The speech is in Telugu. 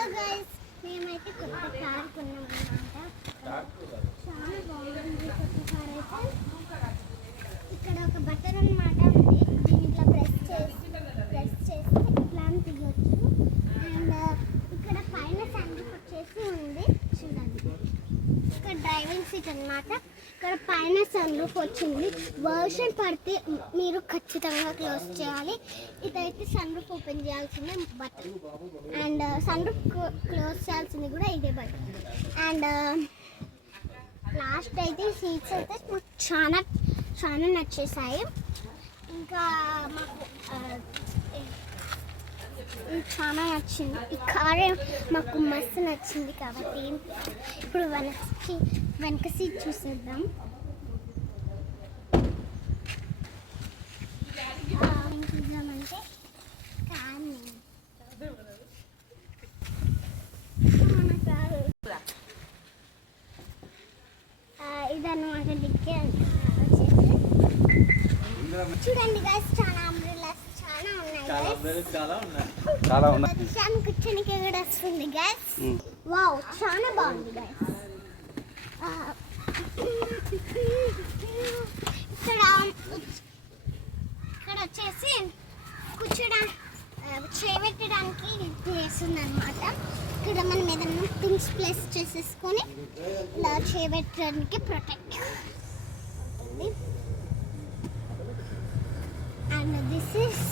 హలో గైస్, మేమైతే కొత్త కార్ కొన్నాం అన్నమాట. చాలా బాగుంది కొత్త కార్ అయితే. ఇక్కడ ఒక బటన్ అన్నమాట ఉంది. దీన్ని ఇట్లా ప్రెస్ చేస్తే ఇట్లా అని తీయొచ్చు. అండ్ ఇక్కడ పైన సన్రూఫ్ వచ్చేసి ఉంది చూడండి. ఇక్కడ డ్రైవింగ్ సీట్ అన్నమాట. ఇక్కడ పైన సన్రూఫ్ వచ్చింది. వర్షం పడితే మీరు ఖచ్చితంగా క్లోజ్ చేయాలి. ఇదైతే సన్రూఫ్ ఓపెన్ చేయాల్సిందే బటన్. అండ్ సన్రూఫ్ క్లోజ్ చేయాల్సింది కూడా ఇదే బటన్. అండ్ లాస్ట్ అయితే సీట్స్ అయితే మాకు చాలా చాలా నచ్చేసాయి. ఇంకా మాకు చాలా నచ్చింది. ఈ కారే మాకు మస్తు నచ్చింది కాబట్టి ఇప్పుడు వెనక సీట్ చూసేద్దాం. ఏం చూద్దామంటే కారు ఇదన్నమాట డిక్కి వచ్చేసి. చూడండి గైస్, చాలా అంబ్రెల్లాస్ చాలా ఉన్నాయి. కూర్చొనికి కూడా వస్తుంది గైస్. వావ్, చాలా బాగుంది గైస్. ఇక్కడ వచ్చేసి కూర్చోడానికి చేయబెట్టడానికి ప్లేస్ ఉందన్నమాట. ఇక్కడ మనం ఏదన్నా థింగ్స్ ప్లేస్ చేసేసుకొని ఇలా చేయబెట్టడానికి ప్రొటెక్ట్ ఉంటుంది. And this is